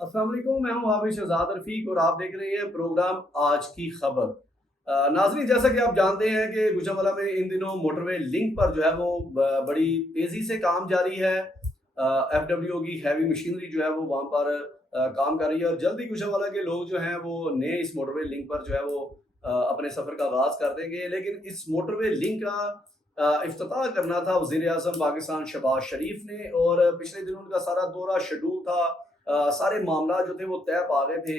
السلام علیکم، میں ہوں حافظ شہزاد رفیق اور آپ دیکھ رہے ہیں پروگرام آج کی خبر۔ ناظرین، جیسا کہ آپ جانتے ہیں کہ گوجرانوالہ میں ان دنوں موٹر وے لنک پر جو ہے وہ بڑی تیزی سے کام جاری ہے۔ ایف ڈبلیو کی ہیوی مشینری جو ہے وہ وہاں پر کام کر رہی ہے اور جلدی گوجرانوالہ کے لوگ جو ہیں وہ نئے اس موٹر وے لنک پر جو ہے وہ اپنے سفر کا آغاز کر دیں گے۔ لیکن اس موٹر وے لنک کا افتتاح کرنا تھا وزیر اعظم پاکستان شہباز شریف نے، اور پچھلے دنوں ان کا سارا دورہ شیڈول تھا، سارے معاملات جو تھے وہ طے پا گئے تھے،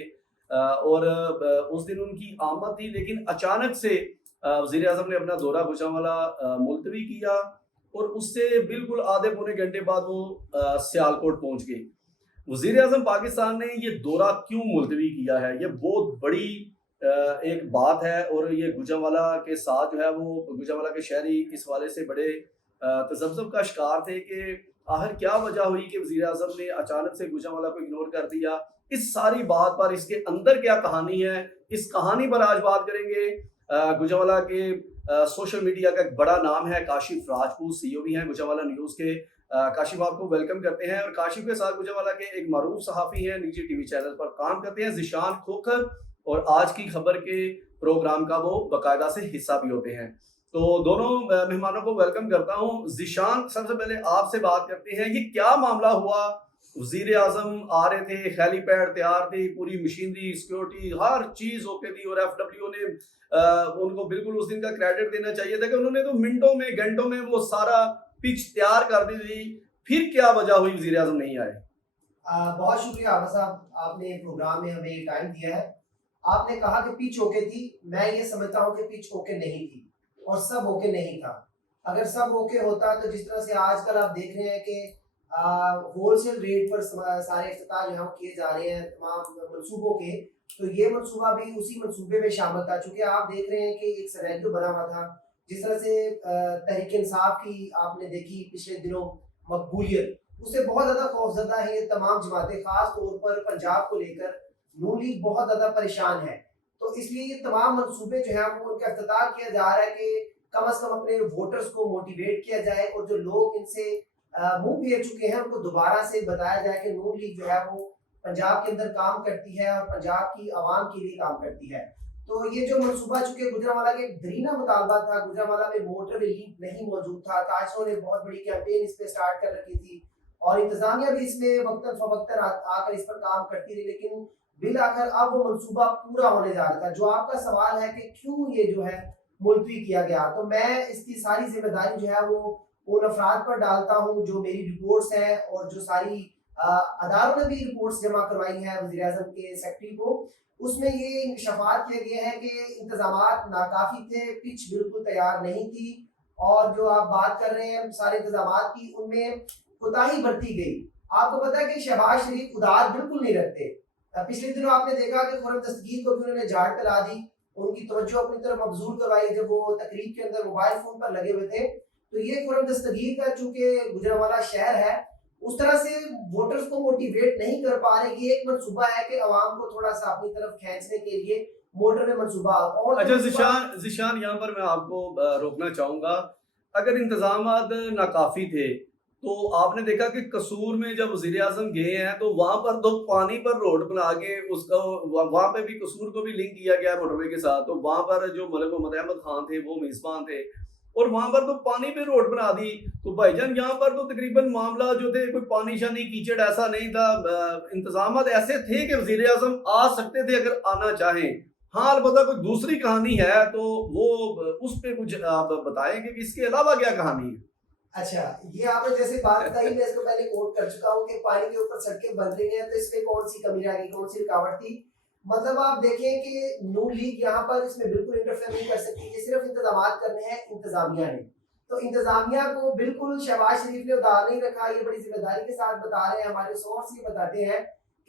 اور اس دن ان کی آمد تھی، لیکن اچانک سے وزیر اعظم نے اپنا دورہ گوجرانوالہ ملتوی کیا اور اس سے بالکل آدھے پونے گھنٹے بعد وہ سیالکوٹ پہنچ گئے۔ وزیر اعظم پاکستان نے یہ دورہ کیوں ملتوی کیا ہے، یہ بہت بڑی ایک بات ہے، اور یہ گوجرانوالہ کے ساتھ جو ہے وہ گوجرانوالہ کے شہری اس والے سے بڑے تذبذب کا شکار تھے کہ آخر کیا وجہ ہوئی کہ وزیر اعظم نے اچانک سے گوجرانوالہ کو اگنور کر دیا۔ اس ساری بات پر، اس کے اندر کیا کہانی ہے، اس کہانی پر آج بات کریں گے۔ گوجرانوالہ کے سوشل میڈیا کا ایک بڑا نام ہے کاشف راجپوت، سی او بھی ہیں گوجرانوالہ نیوز کے۔ کاشف آپ کو ویلکم کرتے ہیں، اور کاشف کے ساتھ گوجرانوالہ کے ایک معروف صحافی ہیں، نجی ٹی وی چینل پر کام کرتے ہیں، ذیشان کھوکھر، اور آج کی خبر کے پروگرام کا وہ باقاعدہ سے حصہ بھی ہوتے ہیں۔ تو دونوں مہمانوں کو ویلکم کرتا ہوں۔ ذیشان، سب سے پہلے آپ سے بات کرتے ہیں، یہ کیا معاملہ ہوا؟ وزیر اعظم آ رہے تھے، ہیلی پیڈ تیار تھی، پوری مشینری، سیکورٹی، ہر چیز اوکے تھی، اور ایف ڈبلیو نے ان کو بالکل اس دن کا کریڈٹ دینا چاہیے تھا کہ انہوں نے تو منٹوں میں گھنٹوں میں وہ سارا پچ تیار کر دی تھی۔ پھر کیا وجہ ہوئی وزیر اعظم نہیں آئے؟ بہت شکریہ عابد صاحب، آپ نے پروگرام میں ہمیں ٹائم دیا ہے۔ آپ نے کہا کہ پچ اوکے تھی، میں یہ سمجھتا ہوں کہ پچ اوکے نہیں تھی اور سب اوکے نہیں تھا۔ اگر سب اوکے ہوتا تو جس طرح سے آج کل آپ دیکھ رہے ہیں کہ ہول سیل ریٹ پر سارے افتتاح جو ہم کیے جا رہے ہیں تمام منصوبوں کے، تو یہ منصوبہ بھی اسی منصوبے میں شامل تھا، چونکہ آپ دیکھ رہے ہیں کہ ایک سینیریو بنا ہوا تھا۔ جس طرح سے تحریک انصاف کی آپ نے دیکھی پچھلے دنوں مقبولیت، اس سے بہت زیادہ خوفزدہ ہے یہ تمام جماعتیں، خاص طور پر پنجاب کو لے کر نون لیگ بہت زیادہ پریشان ہے۔ تو اس لیے یہ تمام منصوبے جو ہیں وہ ان کا افتتاح کیا جا رہا ہے کہ کم از کم اپنے ووٹرز کو موٹیویٹ کیا جائے، اور جو لوگ ان سے منہ پھیر چکے ہیں ان کو دوبارہ سے بتایا جائے کہ نون لیگ جو ہے وہ پنجاب کے اندر کام کرتی ہے اور پنجاب کی عوام کے لیے کام کرتی ہے۔ تو یہ جو منصوبہ، چونکہ گوجرانوالہ کے ایک دیرینہ مطالبہ تھا، گوجرانوالہ میں موٹر وے لنک نہیں موجود تھا، تاجروں نے بہت بڑی کیمپین اس پہ سٹارٹ کر رکھی تھی، اور انتظامیہ بھی اس میں وقتاً فوقتاً آ کر اس پر کام کرتی رہی، لیکن بالآخر اب وہ منصوبہ پورا ہونے جا رہا تھا۔ جو آپ کا سوال ہے کہ کیوں یہ جو ہے ملتوی کیا گیا، تو میں اس کی ساری ذمہ داری جو ہے وہ ان افراد پر ڈالتا ہوں جو میری رپورٹس ہیں، اور جو ساری اداروں نے بھی رپورٹس جمع کروائی ہیں وزیر اعظم کے سیکٹری کو، اس میں یہ انکشافات کیا گیا ہے کہ انتظامات ناکافی تھے، پچ بالکل تیار نہیں تھی، اور جو آپ بات کر رہے ہیں سارے انتظامات کی، ان میں کوتاہی برتی گئی۔ آپ کو پتا ہے کہ شہباز شریف ادار بالکل نہیں رکھتے۔ پچھلے دنوں آپ نے دیکھا کہ خرم دستگیر کو بھی انہوں نے جھاڑ پلا دی، ان کی توجہ اپنی طرف مبذول کروائی جب وہ تقریب کے اندر موبائل فون پر لگے ہوئے تھے۔ تو یہ خرم دستگیر کا چونکہ گوجرانوالہ شہر ہے، اس طرح سے ووٹرز کو موٹیویٹ نہیں کر پا رہے۔ یہ ایک منصوبہ ہے کہ عوام کو تھوڑا سا اپنی طرف کھینچنے کے لیے موٹر میں منصوبہ اور اچھا ذیشان، یہاں پر میں آپ کو روکنا چاہوں گا۔ اگر انتظامات ناکافی تھے تو آپ نے دیکھا کہ قصور میں جب وزیر اعظم گئے ہیں تو وہاں پر تو پانی پر روڈ بنا کے اس کو وہاں پہ بھی قصور کو بھی لنک کیا گیا موٹر وے کے ساتھ، تو وہاں پر جو ملک محمد احمد خان تھے وہ میزبان تھے، اور وہاں پر تو پانی پہ روڈ بنا دی۔ تو بھائی جان، یہاں پر تو تقریباً معاملہ جو تھے کوئی پانی شانی کیچڑ ایسا نہیں تھا، انتظامات ایسے تھے کہ وزیر اعظم آ سکتے تھے اگر آنا چاہیں۔ ہاں، البتہ کوئی دوسری کہانی ہے تو وہ اس پہ کچھ آپ بتائیں کہ اس کے علاوہ کیا کہانی ہے؟ اچھا، یہ آپ نے جیسے بات بتائی، میں اس کو پہلے کوٹ کر چکا ہوں کہ پانی کے اوپر سڑکیں بن رہی ہیں تو اس میں کون سی کمی رہ گئی، کون سی رکاوٹ تھی۔ مطلب آپ دیکھیں کہ نون لیگ یہاں پر اس میں بالکل انٹرفیئر نہیں کر سکتی، یہ صرف انتظامات کرنے ہیں انتظامیہ نے۔ تو انتظامیہ کو بالکل شہباز شریف نے ادار نہیں رکھا، یہ بڑی ذمہ داری کے ساتھ بتا رہے ہیں، ہمارے سورس یہ بتاتے ہیں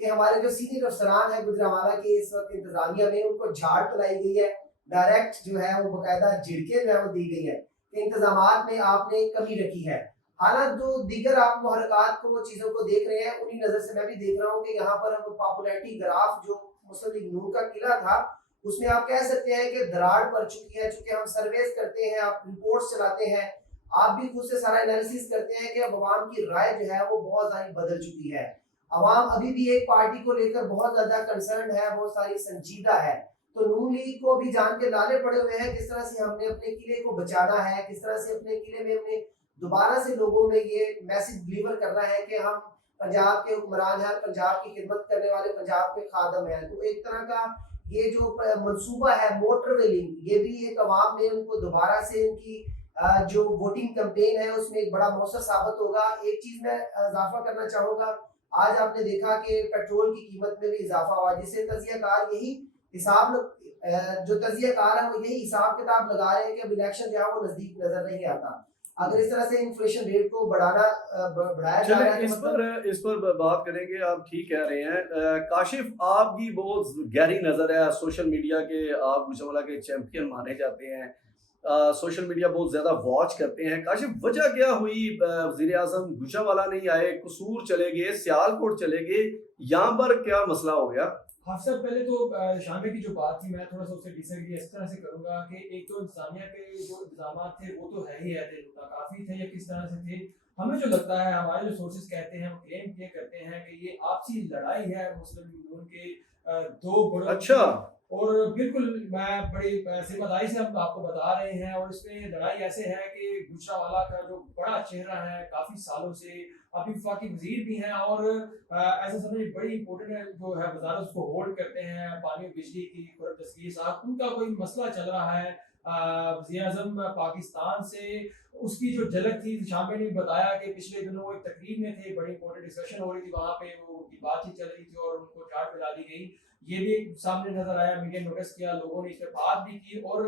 کہ ہمارے جو سینئر افسران ہیں گوجرانوالہ کے اس وقت انتظامیہ میں، ان کو جھاڑ پلائی گئی ہے، ڈائریکٹ جو ہے وہ باقاعدہ جھڑکیں جو ہے وہ دی گئی ہے کہ انتظامات میں آپ نے کمی رکھی ہے۔ حالانکہ جو دیگر آپ محرکات کو چیزوں کو دیکھ رہے ہیں، انہی نظر سے میں بھی دیکھ رہا ہوں کہ یہاں پر ہم پاپولیرٹی گراف جو مسلم لیگ نون کا قلعہ تھا، اس میں آپ کہہ سکتے ہیں کہ دراڑ پڑ چکی ہے، چونکہ ہم سرویز کرتے ہیں، آپ رپورٹس چلاتے ہیں، آپ بھی خود سے سارا انالیسس کرتے ہیں کہ اب عوام کی رائے جو ہے وہ بہت زیادہ بدل چکی ہے۔ عوام ابھی بھی ایک پارٹی کو لے کر بہت زیادہ کنسرن ہے, بہت ساری سنجیدہ ہے. تو نون لیگ کو بھی جان کے لالے پڑے ہوئے ہیں کس طرح سے ہم نے اپنے قلعے کو بچانا ہے, کس طرح سے اپنے قلعے میں ہم نے دوبارہ سے لوگوں میں یہ میسج ڈلیور کرنا ہے کہ ہم پنجاب کے حکمران ہیں, پنجاب کی خدمت کرنے والے پنجاب کے خادم ہیں. تو ایک طرح کا یہ جو منصوبہ ہے موٹر وے لنک, یہ بھی ایک عوام میں ان کو دوبارہ سے ان کی جو ووٹنگ کمپین ہے اس میں ایک بڑا موثر ثابت ہوگا. ایک چیز میں اضافہ کرنا چاہوں گا, آج آپ نے دیکھا کہ پیٹرول کی قیمت میں بھی اضافہ ہوا, جس سے تجزیہ کار یہی حساب جو تجزیہ کار ہے وہ یہی حساب کتاب لگا رہے ہیں کہ اب الیکشن جو ہے وہ نزدیک نظر نہیں آتا. اگر اس طرح سے انفلیشن ریٹ کو بڑھایا جا رہا ہے اس پر بات کریں گے. آپ ٹھیک کہہ رہے ہیں. کاشف آپ کی بہت گہری نظر ہے سوشل میڈیا کے, آپ گوجرانوالہ کے چیمپئن مانے جاتے ہیں, سوشل میڈیا بہت زیادہ واچ کرتے ہیں. کاشف وجہ کیا ہوئی وزیر اعظم گوجرانوالہ نہیں آئے, قصور چلے گئے, سیالکوٹ چلے گئے, یہاں پر کیا مسئلہ ہو گیا؟ حافظ صاحب پہلے تو شامے کی جو بات تھی میں تھوڑا سا اس سے ڈس ایگری اس طرح سے کروں گا کہ ایک تو انتظامیہ کے جو انتظامات تھے وہ تو ہے ہی ہے, کافی تھے یا کس طرح سے تھے. ہمیں جو لگتا ہے, ہمارے جو سورسز کہتے ہیں, وہ کلیم یہ کرتے ہیں کہ یہ آپسی لڑائی ہے مسلم لیگ کے دو بڑوں. اچھا, اور بالکل میں بڑی سمجھداری سے ہم آپ کو بتا رہے ہیں, اور اس میں لڑائی ایسے ہے کہ گوجرانوالہ کا جو بڑا چہرہ ہے کافی سالوں سے, ابھی وفاقی وزیر بھی ہیں اور ایسا سمجھ بڑی امپورٹنٹ جو ہے وزارت اس کو ہولڈ کرتے ہیں, پانی اور بجلی کی دستگیر صاحب, ان کا کوئی مسئلہ چل رہا ہے وزیر اعظم پاکستان سے. اس کی جو جھلک تھی شام نے بتایا کہ پچھلے دنوں وہ ایک تقریب میں تھے, بڑی امپورٹنٹ ڈسکشن ہو رہی تھی وہاں پہ, وہ کی بات چیت چل رہی تھی اور ان کو چارٹ پہ ڈالی گئی. یہ بھی سامنے نظر آیا, میڈیا نوٹس کیا, لوگوں نے اس پہ بات بھی کی اور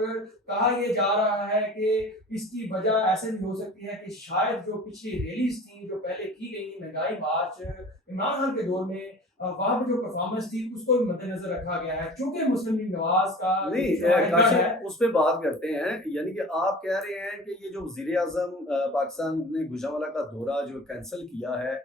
کہا یہ جا رہا ہے کہ اس کی وجہ ایسے بھی ہو سکتی ہے کہ شاید جو پچھلی ریلیز تھیں جو پہلے کی گئی مہنگائی مارچ عمران خان کے دور میں, وہاں پہ جو پرفارمنس تھی اس کو بھی مد نظر رکھا گیا ہے, چونکہ مسلم لیگ نواز کا نہیں اس پہ بات کرتے ہیں. یعنی کہ آپ کہہ رہے ہیں کہ یہ جو وزیر اعظم پاکستان نے گوجرانوالہ کا دورہ جو کینسل کیا ہے,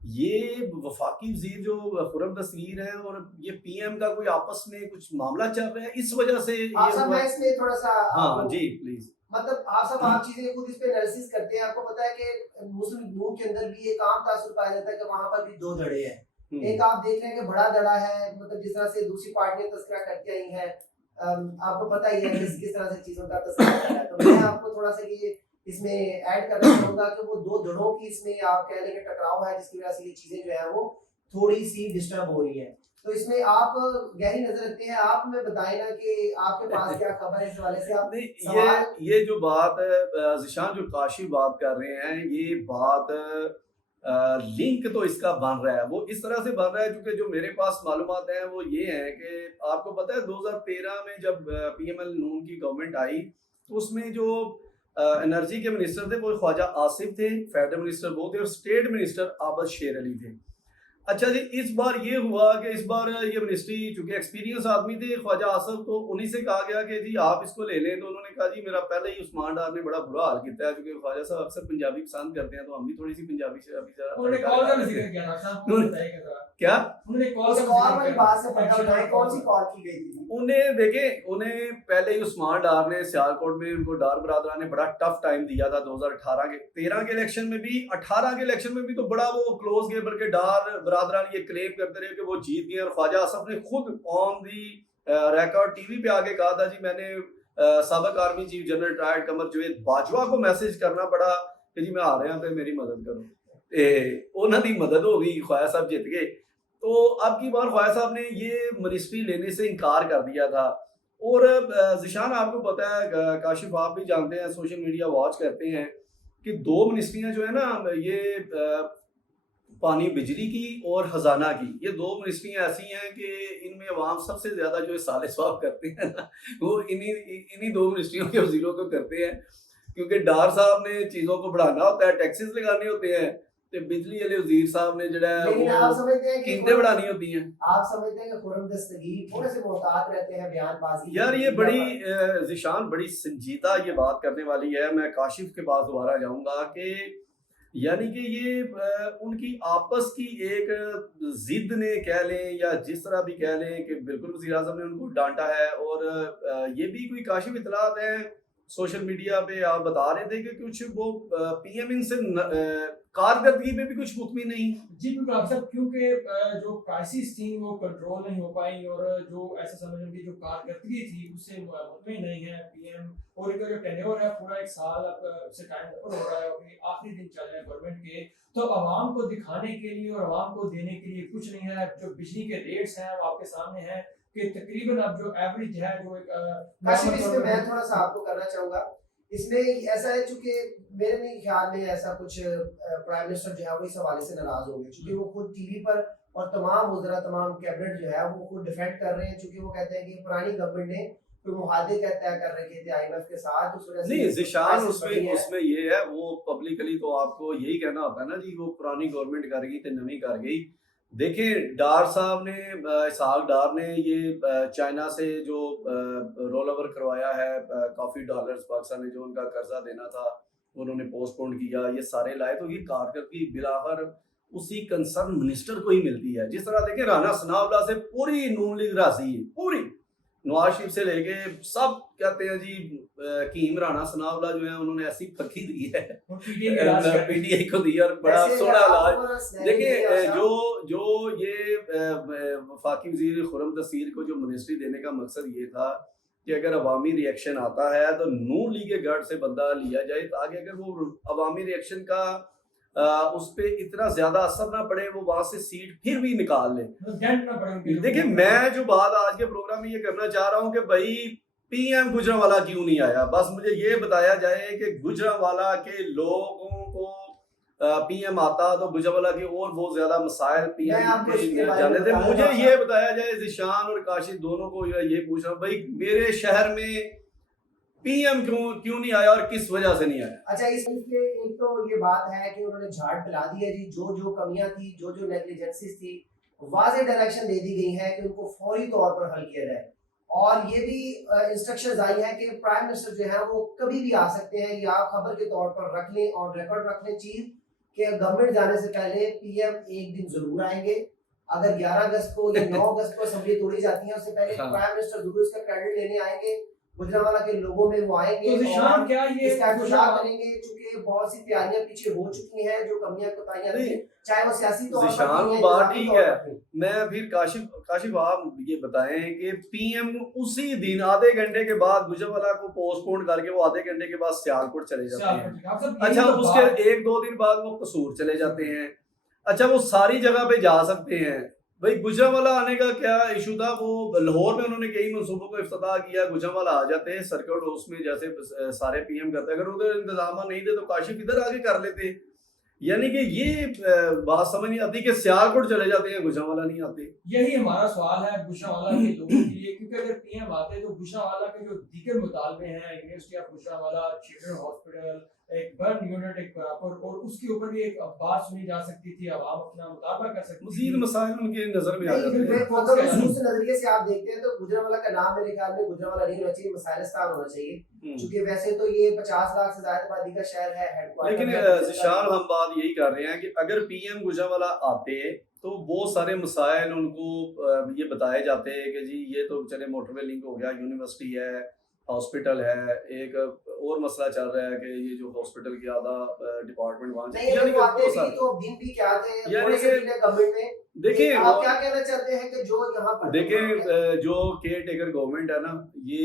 یہ وفاقی وزیر جو خرم دستگیر ہیں اور یہ پی ایم کا کوئی آپس میں کچھ معاملہ چل رہا ہے, اس وجہ سے میں اس میں تھوڑا سا, ہاں جی پلیز, مطلب آپ چیزیں خود اس پہ انالیسس کرتے ہیں. آپ کو پتا ہے کہ مسلم لیگ کے اندر بھی ایک عام تاثر پایا جاتا ہے کہ وہاں پر بھی دو دھڑے ہیں. ایک آپ دیکھ رہے ہیں کہ بڑا دھڑا ہے, مطلب جس طرح سے دوسری پارٹیاں تذکرہ کرتی آئی ہیں, آپ کو پتہ ہی ہے کس طرح سے چیزوں کا تذکرہ کرنا ہے. تو میں آپ کو تھوڑا سا یہ اس میں ایڈ کرنا چاہوں گا کہ وہ دو دھڑوں کی اس میں آپ کہہ لیں کہ ٹکراؤ ہے, جس کی وجہ سے یہ چیزیں جو ہیں وہ تھوڑی سی ڈسٹرب ہو رہی ہیں. تو اس میں آپ گہری نظر رکھتے ہیں, آپ ہمیں بتائیں نا کہ آپ کے پاس کیا خبر ہے اس حوالے سے. آپ یہ جو بات ہے ذیشان, جو کاشف بات کر رہے ہیں, یہ بات لنک تو اس کا بن رہا ہے, وہ اس طرح سے بن رہا ہے چونکہ جو میرے پاس معلومات ہیں وہ یہ ہیں کہ آپ کو پتہ ہے 2013 میں جب پی ایم ایل نون کی گورنمنٹ آئی تو اس میں جو انرجی کے منسٹر تھے وہ خواجہ آصف تھے, فیڈرل منسٹر وہ تھے, اور اسٹیٹ منسٹر عابد شیر علی تھے. اچھا جی, اس بار یہ ہوا کہ اس بار یہ منسٹری چونکہ ایکسپیرینس آدمی تھے خواجہ آصف, تو انہیں سے کہا گیا کہ جی آپ اس کو لے لیں. تو انہوں نے کہا جی میرا پہلے ہی عثمان ڈار نے بڑا برا حال کیا ہے, چونکہ خواجہ صاحب اکثر پنجابی پسند کرتے ہیں, تو ہم بھی تھوڑی سی پنجابی سے ابھی کیا انہیں دیکھیں, انہیں پہلے ہی عثمان ڈار نے سیالکوٹ میں ان کو ڈار برادران نے بڑا ٹف ٹائم دیا تھا 2018 کے 13 کے الیکشن میں بھی, 18 کے الیکشن میں بھی تو بڑا وہ کلوز گئے, بلکہ ڈار برادران یہ کلیم کرتے رہے کہ وہ جیت گئے. اور خواجہ آصف نے خود آن دی ریکارڈ ٹی وی پہ آگے کہا تھا جی میں نے سابق army chief general retired Qamar Javed Bajwa کو میسج کرنا پڑا کہ جی میں آ رہا ہوں تو میری مدد کرو. انہوں نے مدد ہو گئی, خواجہ صاحب جیت گئے. تو اب کی بار خواجہ صاحب نے یہ منسٹری لینے سے انکار کر دیا تھا. اور ذیشان آپ کو پتہ ہے, کاشف آپ بھی جانتے ہیں, سوشل میڈیا واچ کرتے ہیں, کہ دو منسٹریاں جو ہے نا, یہ پانی بجلی کی اور خزانہ کی, یہ دو منسٹریاں ایسی ہیں کہ ان میں عوام سب سے زیادہ جو سال ثواب کرتے ہیں نا, وہ انہی دو منسٹریوں کے وزیروں کو کرتے ہیں. کیونکہ ڈار صاحب نے چیزوں کو بڑھانا ہوتا ہے, ٹیکسز لگانے ہوتے ہیں, تو بجلی والے وزیر صاحب نے جڑا ہے وہ قیمتیں بڑھانی ہوتی ہیں. آپ سمجھتے ہیں کہ خرم دستگیر تھوڑے سے محتاط رہتے ہیں بیان بازی. یار یہ بڑی ذیشان بڑی سنجیدہ یہ بات کرنے والی ہے. میں کاشف کے پاس دوبارہ جاؤں گا کہ یعنی کہ یہ ان کی آپس کی ایک ضد نے کہہ لیں یا جس طرح بھی کہہ لیں کہ بالکل وزیر اعظم نے ان کو ڈانٹا ہے. اور یہ بھی کوئی کاشف اطلاعات ہیں सोशल मीडिया पे आप बता रहे थे कि कुछ वो पीएम इनसे कारकर्दगी पे भी कुछ मुतमिन नहीं। जी बिल्कुल आप साहब, क्योंकि जो क्राइसिस थी वो कंट्रोल नहीं हो पाई, और जो ऐसा समझ उनकी जो कारकर्दगी थी उससे मुतमिन नहीं है पीएम, और इनका जो टेन्योर है पूरा 1 साल अब से टाइम ओवर हो रहा है, अभी आखिरी दिन चल रहे हैं गवर्नमेंट के, तो आवाम को दिखाने के लिए और आवाम को देने के लिए कुछ नहीं है। जो बिजली के रेट्स हैं वो आपके सामने हैं कि तकरीबन अब जो एवरेज है जो एक काशिफ, इसमें मैं थोड़ा सा आपको करना चाहूंगा। इसमें ऐसा है, चूंकि मेरे नहीं ख्याल में ऐसा कुछ प्राइम मिनिस्टर जो है वो इस हवाले से नाराज होंगे, क्योंकि वो खुद टीवी पर और तमाम वज़रा तमाम कैबिनेट जो है वो खुद डिफेंड कर रहे हैं, क्योंकि वो कहते हैं कि पुरानी गवर्नमेंट ने कोई मुहादे तय कर रखे थे आईएमएफ के साथ, उस वजह से नहीं जिशान crisis बढ़ी है। उसमें ये है, वो पब्लिकली तो आपको यही कहना होता है ना जी, वो पुरानी गवर्नमेंट कर गई तो नवी कर गई। देखिए डार साहब ने इसहाक डार ने ये चाइना से जो रोल ओवर करवाया है काफ़ी डॉलर्स, पाकिस्तान ने जो उनका कर्जा देना था उन्होंने पोस्टपोन किया, ये सारे लाए, तो ये कारकर्दगी बिलाखिर उसी कंसर्न मिनिस्टर को ही मिलती है। जिस तरह देखिए राना सनाउल्लाह से पूरी नून लीग राजी है, पूरी नवाज शरीफ से लेके सब कहते हैं जी कीम राणा सनाउल्लाह जो है उन्होंने ऐसी फकी दी है पीटीआई को दी, और बड़ा वैसे सोना आपको इलाज। ना स्नेह देखिए की आशा- जो ये वफाकी वजीर खुर्रम तसीर को जो मिनिस्ट्री देने का मकसद ये था कि अगर अवामी रिएक्शन आता है तो नून लीग के गढ़ से बंदा लिया जाए, ताकि अगर वो अवामी रिएक्शन का उस पे इतना ज्यादा असर ना पड़े, वो वहां से सीट फिर भी निकाल ले। देखिए मैं जो बात आज के प्रोग्राम में ये करना चाह रहा हूँ कि भाई पीएम गुजरांवाला क्यों नहीं आया, बस मुझे ये बताया जाए कि गुजरांवाला के लोगों को पीएम आता तो गुजरांवाला के और बहुत ज्यादा मसाइल मैं पीएम आपको इसके के बारे जाने में थे। बताऊंगा। मुझे ये बताया जाए जिशान और काशिफ दोनों को ये पूछ रहा हूँ भाई मेरे शहर में पीएम क्यों नहीं आया और किस वजह से नहीं आया। अच्छा, इसमें एक तो ये बात है कि उन्होंने झाड़ फैला दी है जी, जो कमियां थी, जो नेग्लिजेंसीज थी, वाज़ेह डायरेक्शन दे दी गई है कि उनको फौरी तौर पर हल किया जाए। और ये भी इंस्ट्रक्शंस आई है कि प्राइम मिनिस्टर जो है वो कभी भी आ सकते हैं, या खबर के तौर पर रख लें और रिकॉर्ड रख लें चीज कि गवर्नमेंट जाने से पहले पीएम एक दिन जरूर आएंगे। अगर 11 अगस्त को या 9 अगस्त को असेंबली तोड़ी जाती है उससे पहले प्राइम मिनिस्टर जरूर इसका क्रेडिट लेने आएंगे, गुजरांवाला के लोगों में वो आएंगे तो निशान क्या ये इसका इंतजार करेंगे, चूंकि बहुत सी तैयारियां पीछे हो चुकी हैं, जो कमियां कोताहियां थी, चाहे वो सियासी तौर पर निशान थी या बात इंतजामी ठीक तौर है। पर थी। मैं फिर काशिफ आप ये बताएं कि पीएम उसी दिन आधे घंटे के बाद गुजरांवाला को पोस्टपोन करके वो आधे घंटे के बाद सियालकोट चले जाते हैं। अच्छा उसके 1-2 दिन बाद वो कसूर चले जाते हैं। अच्छा वो सारी जगह पे जा सकते हैं। भाई गुजरांवाला आने का क्या इशू था, वो लाहौर में उन्होंने कई मंसूबों को इफ्तिताह किया, गुजरांवाला आ जाते हैं सर्किट हाउस में जैसे सारे पीएम करते, अगर उधर इंतजाम नहीं थे तो काशिफ इधर आके कर लेते। यानी कि ये बात समझ नहीं आती कि सियालकोट चले जाते हैं गुजरांवाला नहीं आते। यही हमारा सवाल है गुजरांवाला के लोगों के लिए, क्योंकि अगर पीएम आते तो गुजरांवाला के जो दीगर मुतालबे हैं, university of Gujranwala, children hospital, एक बर्न यूनिट एक बराबर, और उसके ऊपर भी एक बात सुनी जा सकती थी, आवाम अपना मुतालबा कर सकती थी। मजीद मसाइल उनके नजर में आ नहीं, जाते हैं। अगर उस दूसरे नजरिए से आप देखते हैं तो गुजरांवाला का नाम मेरे ख्याल में गुजरांवाला नहीं होना चाहिए, मसाइलिस्तान होना चाहिए, क्योंकि वैसे तो ये 50 लाख से ज्यादा आबादी का शहर है, हेडक्वार्टर। लेकिन जिशान हम बात यही कर रहे हैं कि अगर पीएम गुजरांवाला आते तो बहुत सारे मसाइल उनको ये बताए जाते हैं कि जी ये तो चले मोटरवे लिंक हो गया, यूनिवर्सिटी है, हॉस्पिटल है, एक और मसला चल रहा है कि ये जो हॉस्पिटल की आधा डिपार्टमेंट वहाँ नहीं, अगर वो आते भी तो दिन भी क्या थे, थोड़े से दिन है गवर्नमेंट में। देखिए आप क्या कहना चाहते हैं कि जो यहाँ पर देखिए जो केयर टेकर गवर्नमेंट है ना, ये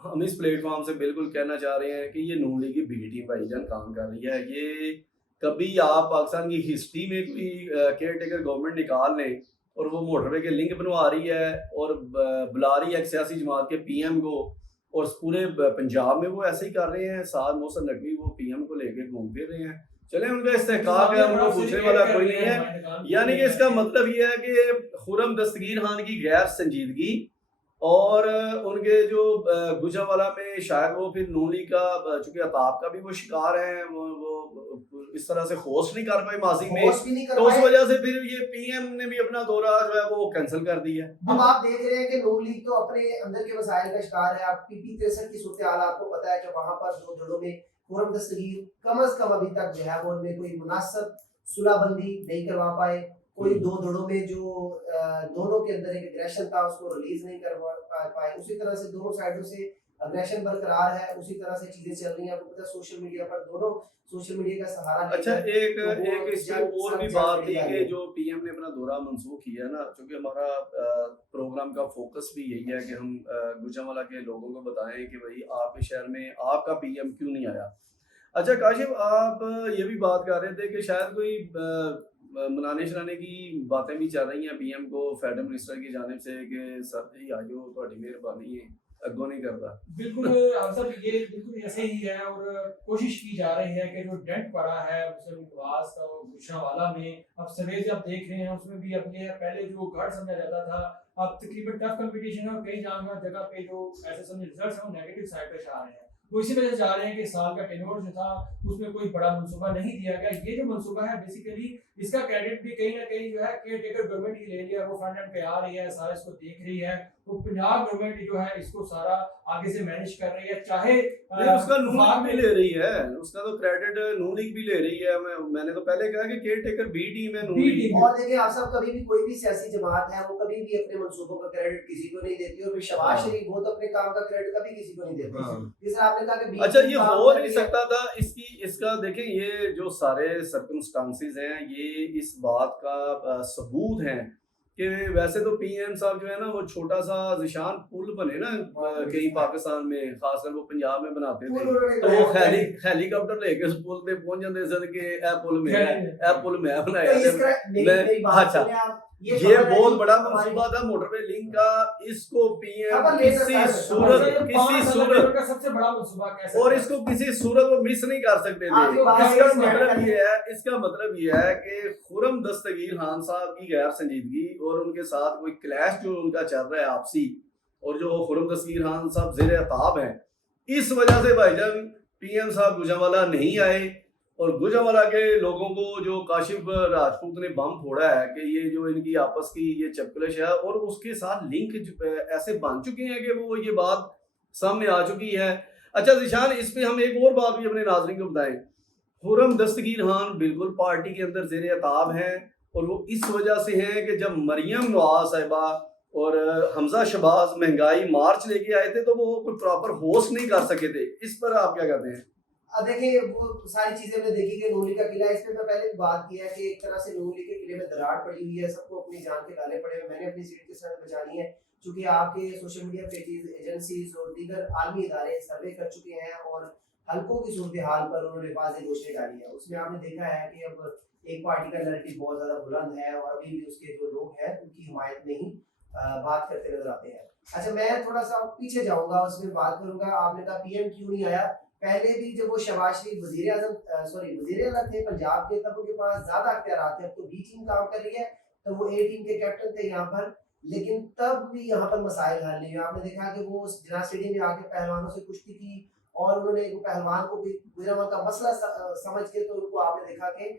हम इस प्लेटफॉर्म से बिल्कुल कहना चाह रहे हैं कि ये नून लीग की बी टीम भाईजान काम कर रही है। ये कभी आप पाकिस्तान की हिस्ट्री में कोई केयर टेकर गवर्नमेंट निकाल लें और वो मोटरवे के लिंक बनवा रही है और बुला रही है एक सियासी जमात के पीएम को, और पूरे पंजाब में वो ऐसे ही कर रहे हैं। साथ मोहसिन नकवी वो पीएम को लेके घूम फिर रहे हैं। चले उनका इस्तेहकाक है, उनको पूछने वाला कोई नहीं है। यानी कि इसका मतलब ये है कि खुर्रम दस्तगीर खान की गैर संजीदगी और उनके जो गुजरांवाला में शायद वो फिर नून लीग का चूंकि अताब का भी वो शिकार है, वो इस तरह से होस्ट नहीं कर पाए माजी में, तो उस वजह से फिर ये पीएम ने भी अपना दौरा जो है वो कैंसिल कर दिया। अब आप देख रहे हैं कि नून लीग तो अपने अंदर के मसाइल का शिकार है। आप पीपी 63 की सूरत हाल आपको पता है कि वहां पर दो जड़ों में खुर्रम दस्तगीर कम अज कम अभी तक जो है वो उनमें कोई मुनासिब सुलहबंदी नहीं करवा पाए, कोई दो धड़ों में जो दोनों के अंदर एक एग्रेशन था उसको रिलीज नहीं करवा पाए, उसी तरह से दोनों साइडों से अग्रेशन बरकरार है, उसी तरह से चीजें चल रही हैं। आपको पता है सोशल मीडिया पर दोनों सोशल मीडिया का सहारा अच्छा लेकर एक तो वो एक इसमें जंग और भी सब बात जंग थी लड़ी जा कि रही है। जो पीएम ने अपना दौरा मंसूख किया है ना, क्योंकि हमारा प्रोग्राम का फोकस भी यही है कि हम गुजरांवाला के लोगों को बताएं कि भाई आपके शहर में आपका पीएम क्यों नहीं आया। अच्छा काशिफ, आप ये भी बात कर रहे थे कि शायद कोई मनाने शनाने की बातें भी चल रही हैं पीएम को फेडरल मिनिस्टर की जानिब से कि सर जी आ जाओ, थोड़ी मेहरबानी है, अगो नहीं करता। बिल्कुल आप सब ये बिल्कुल ऐसे ही है और कोशिश की जा रही है कि जो डेंट पड़ा है मुस्लिम नवाज का गुजरांवाला में, अब सवेरे जब देख रहे हैं उसमें भी अब ये पहले जो गढ़ समझा जाता था अब तकरीबन टफ कंपटीशन है और कई जगह पे जो ऐसे समझे रिजल्ट्स हैं वो नेगेटिव साइड पे जा रहे हैं। वो इसी वजह से जा रहे हैं कि साल का टेन्योर जो था उसमें कोई बड़ा मंसूबा नहीं दिया गया। ये जो मंसूबा है बेसिकली इसका क्रेडिट भी कहीं ना कहीं जो है केयर टेकर गवर्नमेंट ही ले लिया, वो फ्रंट एंड पे आ रही है, सारा इसको देख रही है। तो पंजाब गवर्नमेंट जो है इसको सारा आगे से मैनेज कर रही है, चाहे नहीं उसका नून लीग भी ले रही है, उसका तो क्रेडिट नून लीग भी ले रही है। मैंने तो पहले कहा कि केयर टेकर बी टीम है नून लीग। और देखिए आप सब कभी भी कोई भी सियासी जमात है वो कभी भी अपने मंसूबों का क्रेडिट किसी को नहीं देती और फिर शहबाज शरीफ वो तो अपने काम का क्रेडिट कभी किसी को नहीं देते। जैसे आपने कहा कि अच्छा ये हो नहीं सकता था इसका देखें, ये जो सारे सर्कमस्टांसेस हैं ये इस बात का सबूत हैं कि वैसे तो पीएम साहब जो है ना वो छोटा सा जिशान पुल बने ना कहीं पाकिस्तान में, खासकर वो पंजाब में बनाते थे, तो वो हेलीकॉप्टर लेके उस पुल पे पहुंच जाते थे कि ए पुल में है, ए पुल में बनाया। अच्छा ये बहुत बड़ा मंसूबा था मोटरवे लिंक का, इसको पीएम किसी सूरत का सबसे बड़ा मंसूबा कैसे और इसको किसी सूरत में मिस नहीं कर सकते थे। इसका मतलब ये है कि खुरम दस्तगीर खान साहब की गैर संजीदगी और उनके साथ कोई क्लैश जो उनका चल रहा है आपसी, और जो खुरम दस्तगीर खान साहब ज़ेर अताब हैं, इस वजह से भाईजान पीएम साहब गुजरांवाला नहीं आए। और गुजरांवाला के लोगों को जो काशिफ राजपूत ने बम फोड़ा है कि ये जो इनकी आपस की ये चपकलिश है और उसके साथ लिंक ऐसे बन चुके हैं कि वो ये बात सामने आ चुकी है। अच्छा जिशान, इस पे हम एक और बात भी अपने नाज़रीन को बताएं। खुरम दस्तगीर खान बिल्कुल पार्टी के अंदर ज़ेर अताब हैं और वो इस वजह से हैं कि जब मरियम नवाज साहिबा और हमजा शहबाज महंगाई मार्च लेके आए थे तो वो कोई प्रॉपर होस्ट नहीं कर सके थे। इस पर आप क्या कहते हैं? देखिए वो सारी चीजें हमने देखी कि नून लीग का किला, इस पे मैं पहले भी बात किया है कि एक तरह से नून लीग के किले में दरार पड़ी हुई है, सबको अपनी जान के लाले पड़े हुए। मैंने अपनी सीट किस तरह बचानी है, क्योंकि आपके सोशल मीडिया पेजेस, एजेंसीज और दीगर आलमी इदारे सर्वे कर चुके हैं और हल्कों की सूरत हाल पर उन्होंने वाज़ेह रोशनी डाली है। उसमें आपने देखा है कि अब एक पार्टी का नैरेटिव बहुत ज्यादा बुलंद है और अभी भी उसके जो लोग हैं उनकी हिमायत में ही बात करते नजर आते हैं। अच्छा मैं थोड़ा सा पीछे जाऊंगा, उसमें बात करूंगा। आपने कहा पीएम क्यों नहीं आया। पहले भी जब वो शहबाज शरीफ वजीर आज़म थे पंजाब के, तब उनके पास ज्यादा अख्तियार थे। अब तो बी टीम काम कर रही है, तब वो ए टीम के कैप्टन थे यहाँ पर, लेकिन तब भी यहाँ पर मसाइल हल नहीं हुए। आपने देखा कि वो जिना स्टेडियम में आके पहलवानों से कुश्ती की और उन्होंने एक पहलवान को गुजरांवाला का मसला समझ के तो उनको आपने देखा कि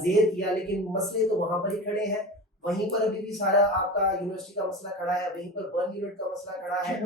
जेर किया, लेकिन मसले तो वहां पर ही खड़े हैं। वहीं पर अभी भी सारा आपका यूनिवर्सिटी का मसला खड़ा है, वहीं पर 1 यूनिट का मसला खड़ा है,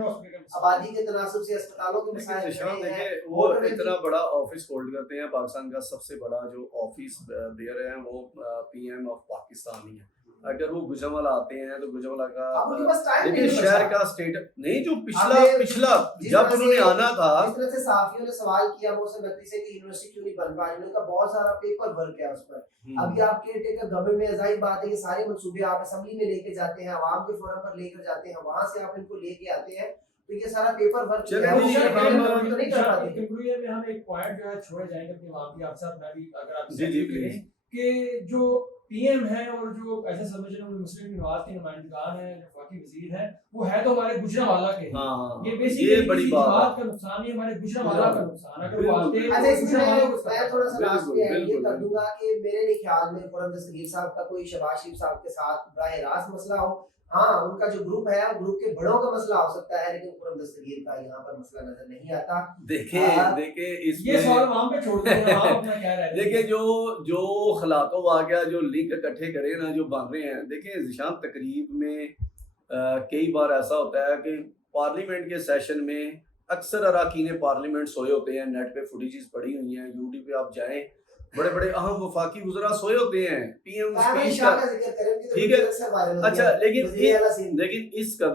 आबादी के तनासुब से अस्पतालों के मसाइल खड़े हैं। वो इतना बड़ा ऑफिस होल्ड करते हैं, पाकिस्तान का सबसे बड़ा जो ऑफिस बेयर है वो पीएम ऑफ पाकिस्तान ही है। अगर वो गुजरांवाला आते हैं तो गुजरांवाला का देखिए शहर का स्टेट नहीं, जो पिछला जब उन्होंने आना था, जिस तरह से सहाफियों ने सवाल किया मौसम नकवी से कि यूनिवर्सिटी क्यों नहीं बन पा रही, उनका बहुत सारा पेपर वर्क है उस पर। अभी आप केयर टेकर गवर्नमेंट में जाहिर बात है कि सारे मंसूबे आप असेंबली में लेके जाते हैं, आवाम के फोरम पर लेकर जाते हैं, वहां से आप इनको लेके आते हैं, तो ये सारा पेपर वर्क तो नहीं कर पाते। कंक्लूजन में हम एक पॉइंट जो है छोड़े जाएंगे अपनी वहां की, आप साथ मैं भी अगर आप जी प्लीज, कि जो पीएम है और जो ऐसे समझ रहे हैं मुस्लिम नवाज के नुमाइंदगान है, जो वफाकी वजीर है, वो है तो हमारे गुजरांवाला के। ये बेसिकली बड़ी बात का नुकसान है, हमारे गुजरांवाला का नुकसान। अगर वो आते हैं अच्छा इसमें मैं थोड़ा सा लास्ट में ये कर दूंगा कि मेरे नहीं ख्याल में खुरम दस्तगीर साहब का कोई शहबाज शरीफ साहब के साथ बराह रास्त मसला हो। हाँ उनका जो ग्रुप है ग्रुप के बड़ों का मसला हो सकता है, लेकिन खुरम दस्तगीर का यहाँ पर मसला नजर नहीं आता। देखे ये सवाल वहां पे छोड़ दें, आप अपना कह रहे हैं। देखिए जो खिलाफत वाक़या जो लिंक इकट्ठे करे ना जो बन रहे हैं, देखिए जिशान तकरीब में कई बार ऐसा होता है कि पार्लियामेंट के सेशन में अक्सर अरकान पार्लियामेंट सोए होते हैं, नेट पे फुटेजेस पड़ी हुई हैं, यूट्यूब पे आप जाएं बड़े बड़े अहम वफाकी वज़रा सोए होते हैं, पीएम अहमद स्पीच शाह का। का जिक्र करें कि ठीक है, अक्सर वायरल हो अच्छा, गया। लेकिन वज़ीर आला सिंध। लेकिन इस साहब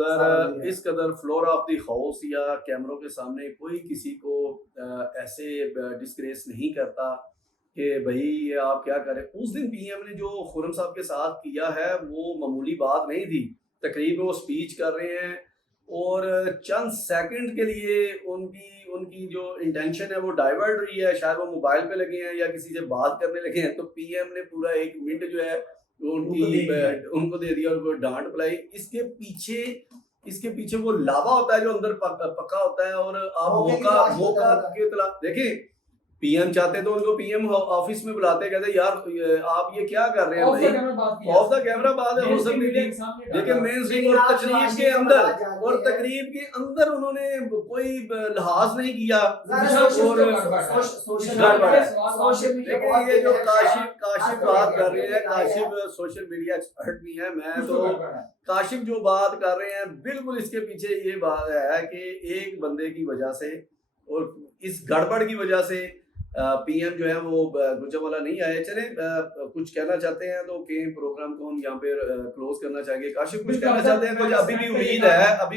कदर फ्लोरा ऑफ द हाउस या कैमरों के सामने कोई किसी को ऐसे डिस्ग्रेस नहीं करता कि भाई ये आप क्या करें। उस दिन पीएम ने जो खुर्रम साहब के साथ किया है वो मामूली बात नहीं थी। तकरीब में वो स्पीच कर रहे हैं और चंद सेकंड के लिए उनकी जो इंटेंशन है वो डाइवर्ट रही है, शायद वो मोबाइल पे लगे हैं या किसी से बात करने लगे हैं, तो पीएम ने पूरा 1 मिनट जो है वो उनको दे दिया और उनको डांट पलाई। इसके पीछे वो लावा होता है जो अंदर पक्का होता है। और आप मौका के तला देखें, पीएम चाहते तो उनको पीएम ऑफिस में बुलाते, कहते यार आप ये क्या कर रहे हैं भाई, ऑफ द कैमरा बात है हो सकती थी। लेकिन मेन स्ट्रीम और तकरीब के अंदर उन्होंने कोई लिहाज नहीं किया। और ये जो काशिफ बात कर रहे हैं, काशिफ सोशल मीडिया एक्सपर्ट भी है, मैं तो काशिफ जो बात कर रहे हैं बिल्कुल इसके पीछे ये बात है कि एक बंदे की वजह से और इस गड़बड़ की वजह से पीएम जो है वो गुजरांवाला नहीं आए। चले कुछ कहना चाहते हैं तो के प्रोग्राम को हम यहाँ पे क्लोज करना चाहेंगे। काशिफ कुछ कहना चाहते हैं? कुछ अभी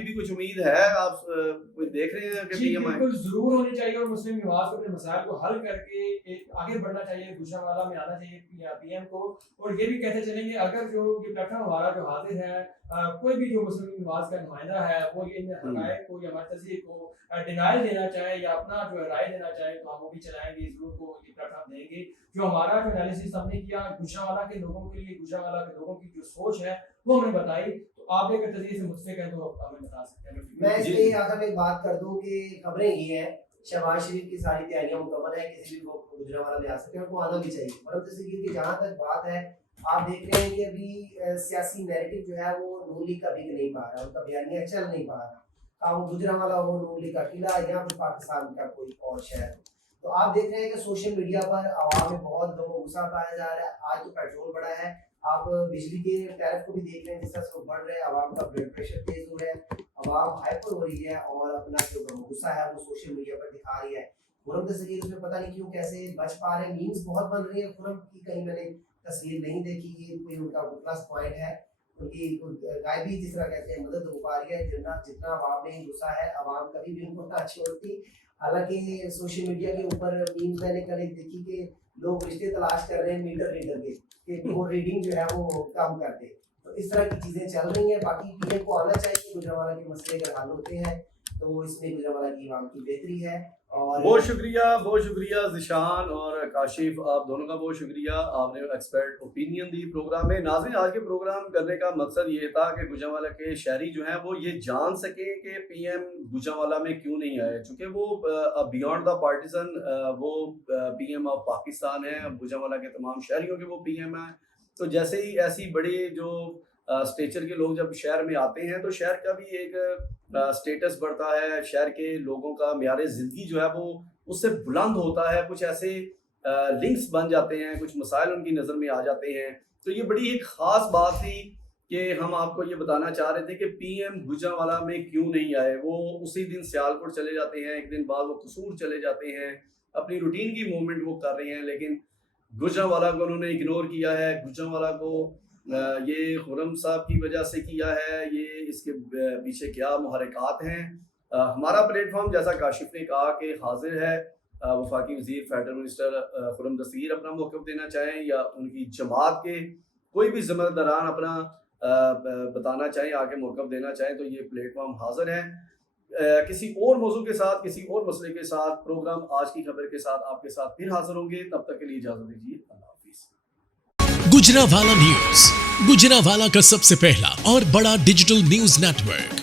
भी कुछ उम्मीद है? आप कुछ देख रहे हैं कि पीएम आए? बिल्कुल जरूर होनी चाहिए और मुस्लिम नवाज को अपने मसाइल को हल करके एक आगे बढ़ना चाहिए, गुजरांवाला में आना चाहिए पीएम को। और ये भी कहते चलेंगे अगर जो ये प्लेटफॉर्म हमारा जो हाजिर है, कोई भी जो मुस्लिम नवाज का नुमाइंदा है वो इन हक़ाइक़ को या मर्तज़ी को डिनाइल देना चाहे या अपना जो राय देना चाहे तो हम वो भी चलाएंगे, जरूर को ये प्लेटफॉर्म देंगे। जो हमारा जो एनालिसिस हमने किया गुजरांवाला के लोगों के लिए, गुजरांवाला के लोगों की जो सोच है वो हमने बताई, तो आप एक तजरिए से मुझसे कहें तो हमें बता सकते हैं। मैं इसलिए आखिर में एक बात कर दूं कि खबरें ये हैं शहबाज शरीफ की सारी तैयारियां मुकम्मल है, किसी भी लोग गुजरांवाला में आ सकते हैं, उनको आना भी चाहिए। मतलब तस्वीर की जहाँ तक बात है, आप देख रहे हैं कि अभी सियासी नैरेटिव जो है वो नून लीग का बिक नहीं पा रहा, उनका बयानिया चल नहीं पा रहा। वो गुजरांवाला हो, नून लीग का किला या फिर पाकिस्तान का कोई और शहर। तो आप देख रहे हैं कि सोशल मीडिया पर आवाम में बहुत लोगों को गुस्सा पाया जा रहा है। आज तो पेट्रोल बढ़ा है, आप बिजली के टैरिफ को भी देख रहे हैं जिस तरह से बढ़ रहे हैं, आवाम का ब्लड प्रेशर तेज हो रहा है, आवाम हाइपर हो रही है और अपना जो गुस्सा है वो सोशल मीडिया पर दिखा रही है। खुर्रम तस्वीर उसमें पता नहीं क्यों कैसे बच पा रहे हैं, मीम्स बहुत बन रही है खुर्रम की, कहीं मैंने तस्वीर नहीं देखी, ये कोई उनका प्लस पॉइंट है। उनकी गायबी जिस तरह कहते हैं मदद हो पा रही है, जितना आवाम में गुस्सा है, आवाम कभी भी उनको ना अच्छी होती। हालांकि सोशल मीडिया के ऊपर मीम्स मैंने कल एक देखी कि लोग रिश्ते तलाश कर रहे हैं मीटर रीडर के, कि वो रीडिंग जो है वो कम कर दे। तो इस तरह की चीजें चल रही हैं। बाकी पीएम को आना चाहिए, गुजरांवाला के मसले अगर हल होते हैं तो इसमें गुजरांवाला की आवाम की बेहतरी है। और बहुत शुक्रिया ज़िशान और काशिफ, आप दोनों का बहुत शुक्रिया, आपने एक्सपर्ट ओपिनियन दी प्रोग्राम में। नाज़रीन, आज के प्रोग्राम करने का मकसद ये था कि गुजरांवाला के शहरी जो हैं वो ये जान सकें कि पीएम गुजरांवाला में क्यों नहीं आए, चूँकि वो बियॉन्ड द पार्टीज़न वो पीएम ऑफ पाकिस्तान है, गुजरांवाला के तमाम शहरियों के वो पीएम हैं। तो जैसे ही ऐसी बड़ी जो स्टेचर के लोग जब शहर में आते हैं तो शहर का भी एक स्टेटस बढ़ता है, शहर के लोगों का म्यार ज़िंदगी जो है वो उससे बुलंद होता है, कुछ ऐसे लिंक्स बन जाते हैं, कुछ मसाइल उनकी नज़र में आ जाते हैं। तो ये बड़ी एक ख़ास बात थी कि हम आपको ये बताना चाह रहे थे कि पीएम गुजरांवाला में क्यों नहीं आए। वो उसी दिन सियालकोट चले जाते हैं, एक दिन बाद वो कसूर चले जाते हैं, अपनी रूटीन की मूवमेंट वो कर रहे हैं, लेकिन गुजरांवाला को उन्होंने इग्नोर किया है। गुजरांवाला को ये खुर्रम साहब की वजह से किया है, ये इसके पीछे क्या मुहर्रिकात हैं। हमारा प्लेटफॉर्म जैसा काशिफ ने कहा कि हाजिर है, वफाकी वज़ीर फेडरल मिनिस्टर खुर्रम दस्तगीर अपना मौक़िफ़ देना चाहें या उनकी जमात के कोई भी ज़िम्मेदारान अपना बताना चाहें, आके मौक़िफ़ देना चाहें, तो ये प्लेटफॉर्म हाजिर है। किसी और मौजू के साथ, किसी और मसले के साथ प्रोग्राम आज की खबर के साथ आपके साथ फिर हाजिर होंगे। तब तक के लिए इजाज़त दीजिए, अल्लाह हाफ़िज़। गुजरांवाला न्यूज, गुजरांवाला का सबसे पहला और बड़ा डिजिटल न्यूज नेटवर्क।